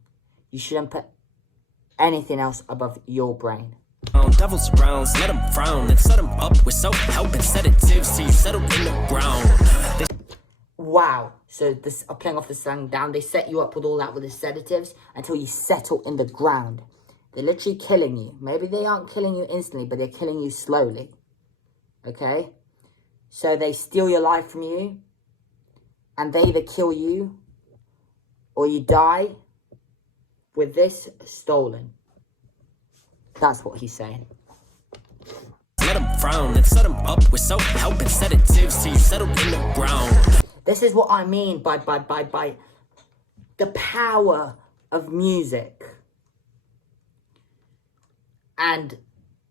You shouldn't put anything else above your brain. Devil's rounds, let him frown, and set him up with self-help and sedatives till you settle in the ground. Wow. So this, I'm playing off the song down. They set you up with all that with the sedatives until you settle in the ground. They're literally killing you. Maybe they aren't killing you instantly, but they're killing you slowly. Okay? So they steal your life from you, and they either kill you or you die with this stolen. That's what he's saying. Let him frown and set him up with self-help and sedatives till you settle in the ground. This is what I mean by the power of music. And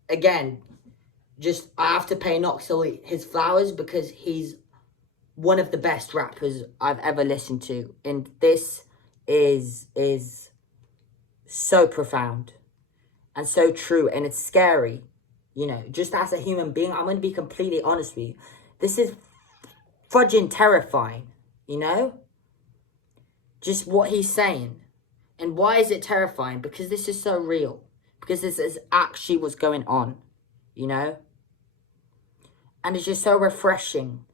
again, just I have to pay Knox Hill his flowers because he's one of the best rappers I've ever listened to. And this is so profound and so true, and it's scary. You know, just as a human being, I'm going to be completely honest with you. This is fudging terrifying, you know? Just what he's saying. And why is it terrifying? Because this is so real. Because this is actually what's going on, you know? And it's just so refreshing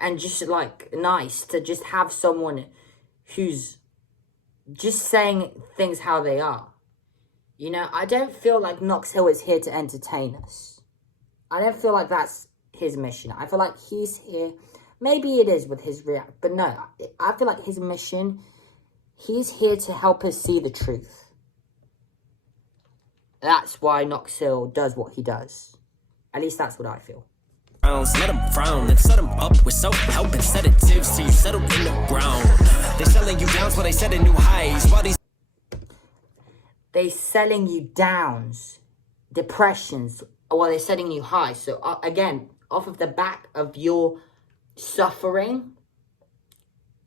and just, like, nice to just have someone who's just saying things how they are. You know, I don't feel like Knox Hill is here to entertain us. I don't feel like that's his mission. I feel like he's here, maybe it is with his react, but no, I feel like his mission, he's here to help us see the truth. That's why Knox Hill does what he does. At least that's what I feel. Let him frown and set him up with self-help and sedatives till you settle in the ground. They're selling you downs while they set new highs. While They selling you downs, depressions, while they're setting you high. So again, off of the back of your suffering,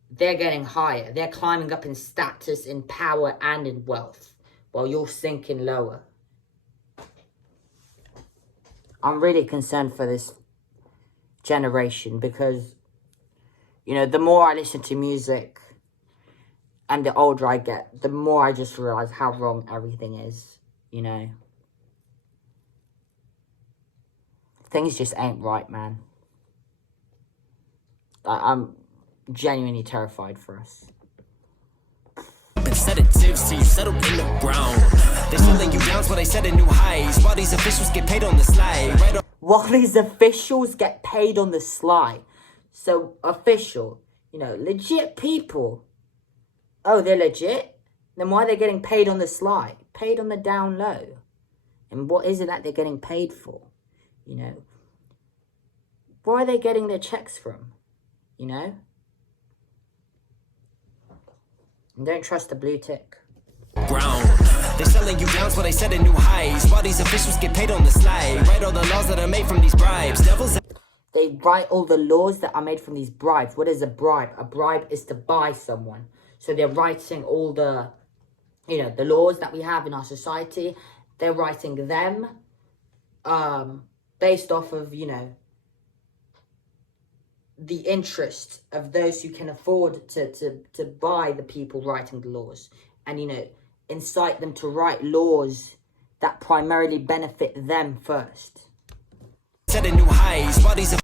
they're getting higher. They're climbing up in status, in power, and in wealth, while you're sinking lower. I'm really concerned for this generation because, you know, the more I listen to music and the older I get, the more I just realize how wrong everything is, you know. Things just ain't right, man. I'm genuinely terrified for us. sedatives till you settle in the ground. They're selling you downs while they set new highs. While these officials get paid on the slide. Right on. While these officials get paid on the sly. So, official, you know, legit people. Oh, they're legit? Then why are they getting paid on the sly? Paid on the down low. And what is it that they're getting paid for? You know? Where are they getting their checks from? You know? And don't trust the blue tick. Ground. They're selling you downs while they set a new highs. While these officials get paid on the slide. Write all the laws that are made from these bribes. Devils. They write all the laws that are made from these bribes. What is a bribe? A bribe is to buy someone. So they're writing all the, the laws that we have in our society. They're writing them based off of, the interest of those who can afford to buy the people writing the laws. And, incite them to write laws that primarily benefit them first. Setting new highs. While these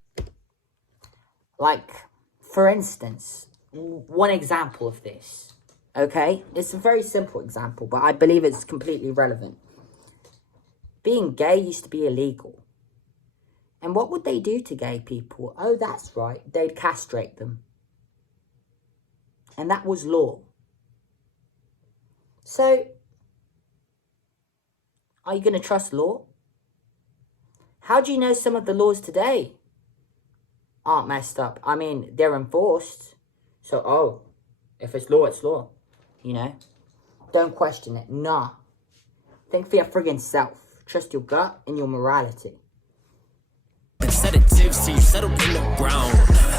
Like, for instance, one example of this, okay? It's a very simple example, but I believe it's completely relevant. Being gay used to be illegal. And what would they do to gay people? Oh, that's right. They'd castrate them. And that was law. So, are you going to trust law? How do you know some of the laws today aren't messed up? I mean, they're enforced. So, if it's law, it's law. Don't question it. Nah. Think for your friggin' self. Trust your gut and your morality. sedatives till you settle in the ground.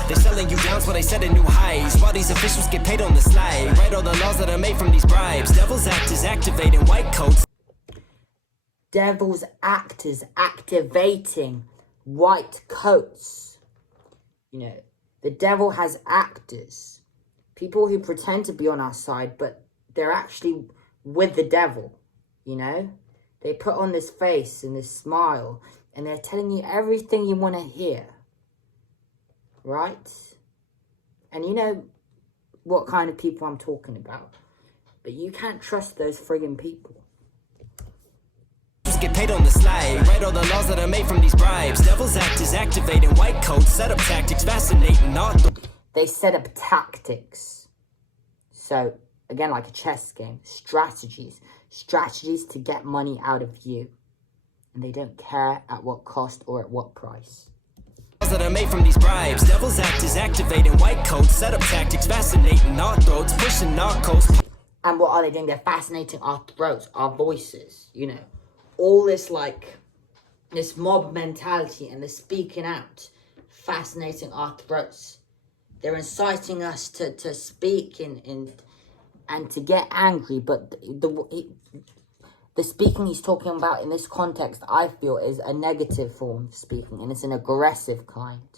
They're selling you downs while they set a new highs. While these officials get paid on the slide. Write all the laws that are made from these bribes. Devil's actors activating white coats. Devil's actors activating white coats. The devil has actors. People who pretend to be on our side, but they're actually with the devil. They put on this face and this smile, and they're telling you everything you want to hear. Right? And you know what kind of people I'm talking about. But you can't trust those friggin' people. Get paid on the slide. Write all the laws that are made from these bribes. Devil's actors activating white coats. Set up tactics, fascinating. They set up tactics. So, again, like a chess game. Strategies. Strategies to get money out of you. And they don't care at what cost or at what price. That are made from these bribes. Devil's actors activating white coats. Set up tactics, fascinating our throats. Pushing narcos. And what are they doing? They're fascinating our throats, our voices, All this, this mob mentality and the speaking out, fascinating our throats. They're inciting us to speak and to get angry. But the speaking he's talking about in this context, I feel, is a negative form of speaking. And it's an aggressive kind.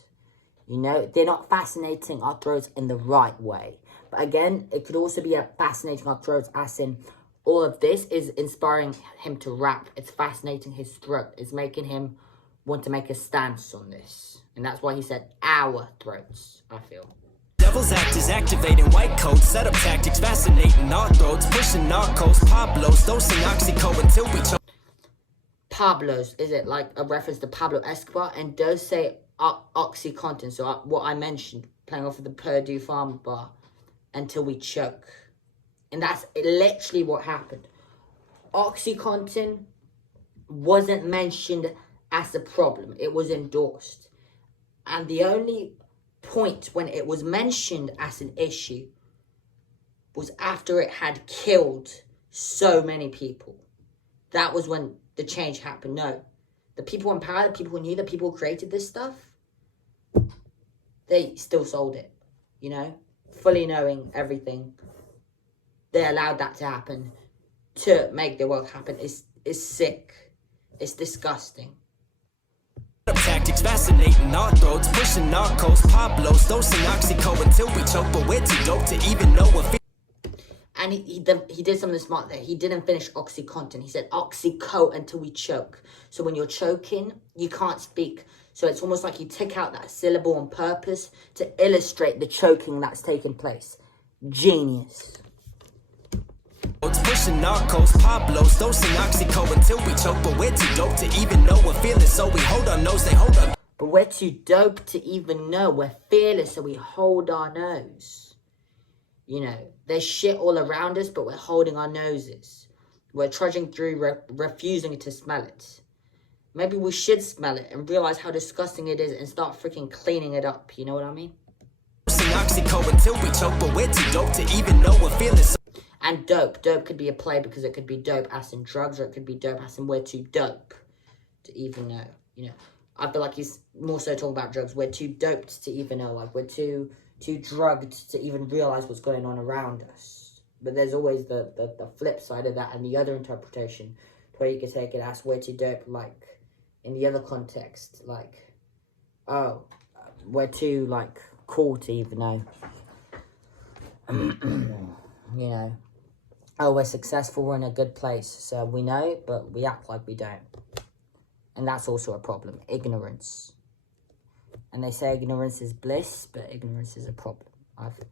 They're not fascinating our throats in the right way. But again, it could also be a fascinating our throats as in... all of this is inspiring him to rap. It's fascinating his throat. It's making him want to make a stance on this. And that's why he said our throats, I feel. Devil's actors activating white coats. Set up tactics, fascinating our throats. Pushing narcos, Pablos, dosing oxyco until we choke. Pablos, is it like a reference to Pablo Escobar? And does say Oxycontin. So what I mentioned, playing off of the Purdue Farmer bar, until we choke. And that's literally what happened. Oxycontin wasn't mentioned as a problem. It was endorsed. And the only point when it was mentioned as an issue was after it had killed so many people. That was when the change happened. No. The people in power, the people who knew, the people who created this stuff, they still sold it. Fully knowing everything. They allowed that to happen to make the world happen. It's sick. It's disgusting. Tactics fascinating our throats, pushing narcos, Pablos, dosing oxyco until we choke, but we're too dope to even know if it. And he did something smart there. He didn't finish Oxycontin. He said oxyco until we choke. So when you're choking, you can't speak. So it's almost like you take out that syllable on purpose to illustrate the choking that's taken place. Genius. Pushing narcos, Pablos, dosing oxyco until we choke, but we're too dope to even know we're feeling, so we hold our nose, they hold our... But we're too dope to even know we're fearless, so we hold our nose. There's shit all around us, but we're holding our noses. We're trudging through, refusing to smell it. Maybe we should smell it and realize how disgusting it is and start freaking cleaning it up, you know what I mean? Oxyco until we choke, but we're too dope to even know we're feeling, so... And dope. Dope could be a play because it could be dope as in drugs, or it could be dope as in we're too dope to even know. You know, I feel like he's more so talking about drugs. We're too doped to even know. Like, we're too drugged to even realize what's going on around us. But there's always the flip side of that and the other interpretation, where you could take it as we're too dope, like, in the other context, like, oh, we're too, like, cool to even know. You know, oh, we're successful, we're in a good place, so we know, but we act like we don't. And that's also a problem, ignorance. And they say ignorance is bliss, but ignorance is a problem, I feel.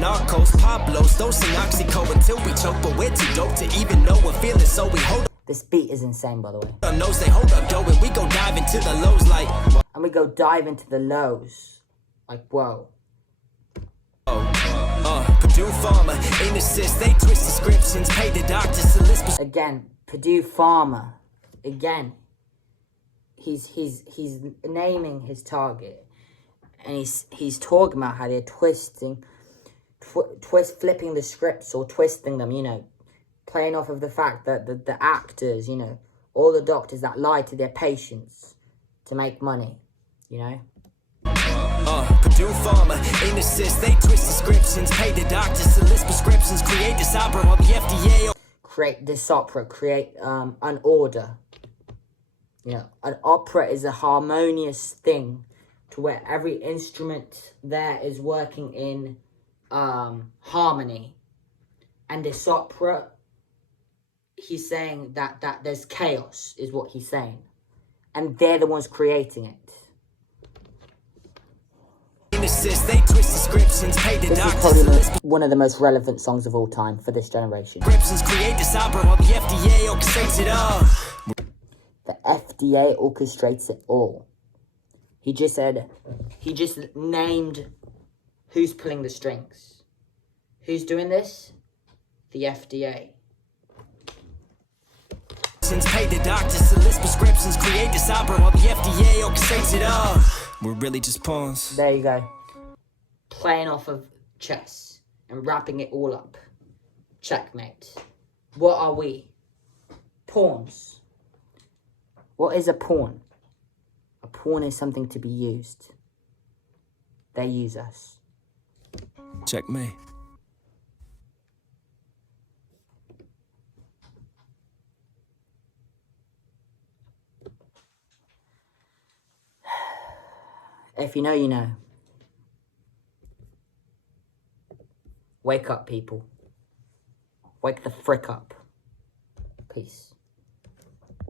Narcos, Pablos, dosing oxyco until we choke, but we're too dope to even know we're feeling, so we hold This beat is insane, by the way. our nose, they hold up dough, and we go dive into the lows like, And we go dive into the lows. Like, whoa. Purdue Pharma, ain't assist, they twist descriptions, pay the doctors to list. Again, Purdue Pharma. Again. He's naming his target. And he's talking about how they're flipping the scripts or twisting them, you know, playing off of the fact that the actors, you know, all the doctors that lie to their patients to make money, you know. Purdue Pharma, ain't assist, they twist descriptions, pay the doctors to list prescriptions, create this opera while the FDA. Create this opera, create an order. You know, an opera is a harmonious thing to where every instrument there is working in harmony. And this opera, he's saying that there's chaos, is what he's saying. And they're the ones creating it. Assist, they twist descriptions, pay the This is doctors to list probably one of the most relevant songs of all time for this generation. prescriptions, create this opera while the FDA orchestrates it all. The FDA orchestrates it all. He just named who's pulling the strings. Who's doing this? The FDA. Since pay the doctors to list prescriptions, create this opera while the FDA orchestrates it all. We're really just pawns. There you go. Playing off of chess and wrapping it all up. Checkmate. What are we? Pawns. What is a pawn? A pawn is something to be used. They use us. Checkmate. If you know, you know. Wake up, people. Wake the frick up. Peace.